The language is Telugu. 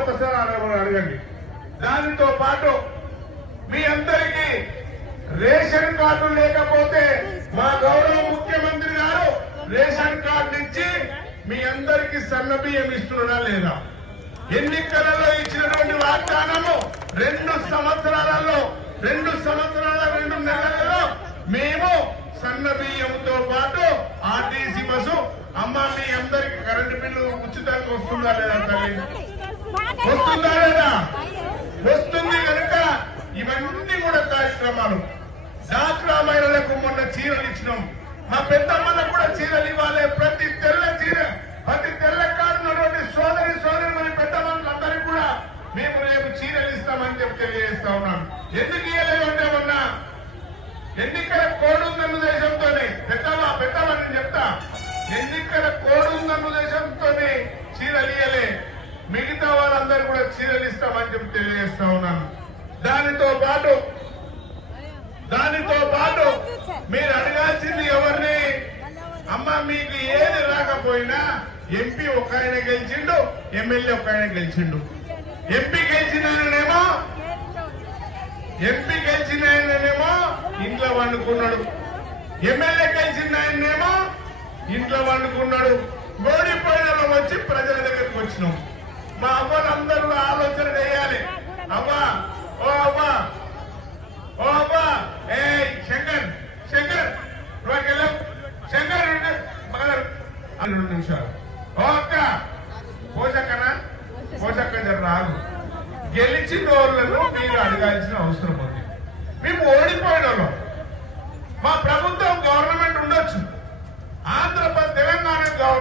ఒకసారి అడగండి. దానితో పాటు మీ అందరికీ రేషన్ కార్డు లేకపోతే మా గౌరవ ముఖ్యమంత్రి గారు రేషన్ కార్డు ఇచ్చి మీ అందరికీ సన్న బియ్యం ఇస్తున్నారా లేదా? ఎన్నికలలో ఇచ్చినటువంటి వాగ్దానము 2 సంవత్సరాలలో 2 నెలలలో మేము సన్న బియ్యంతో పాటు ఆర్టీసీ బస్సు అమ్మ మీ అందరికి కరెంటు బిల్లు ఉచితంగా వస్తుందా లేదా తల్లి? వస్తుందా లేదా? వస్తుంది కనుక ఇవన్నీ కూడా కార్యక్రమాలు. డాక్రా మహిళలకు మొన్న చీరలు ఇచ్చినాం. మా పెద్దమ్మలకు కూడా చీరలు ఇవ్వాలి. ప్రతి తెల్ల కాడున్నటువంటి సోదరి మరి పెద్దమ్మలందరికీ కూడా మేము రేపు చీరలు ఇస్తామని చెప్పి తెలియజేస్తా ఉన్నాను. ఎందుకు ఇవ్వలేమంటే మొన్న ఎన్నికల కోడ్ ఉందన్న ఉద్దేశంతోనే పెద్దమ్మ నేను చెప్తా, ఎన్నికల కోడ్ ఉందన్న ఉద్దేశంతోనే చీరలు ఇయ్యలే. మిగతా వాళ్ళందరూ కూడా చీరలు ఇస్తామని చెప్పి తెలియజేస్తా ఉన్నాను. దానితో పాటు మీరు అడగాల్సింది ఎవరిని? అమ్మ మీకు ఏది రాకపోయినా ఎంపీ ఒక ఆయన గెలిచిండు, ఎమ్మెల్యే ఒక ఆయన గెలిచిండు. ఎంపీ గెలిచిన ఆయననేమో ఇంట్లో వండుకున్నాడు, ఎమ్మెల్యే గెలిచిన ఆయనేమో ఇంట్లో వండుకున్నాడు. ఓడిపోయిన వచ్చి ప్రజల దగ్గరికి వచ్చినాం. మా అవ్వలందరూ ఆలోచన చేయాలి. అవ్వా ఓ అవ్వా ఏ శంకర్ నువ్వు శంకర్ 2 నిమిషాలు. ఓ అక్క పోషక్క రాదు. గెలిచిన వాళ్ళను మీరు అడగాల్సిన అవసరం ఉంది. మేము ఓడిపోయిన వాళ్ళం. మా ప్రభుత్వం గవర్నమెంట్ ఉండొచ్చు, ఆంధ్రప్రదేశ్ తెలంగాణ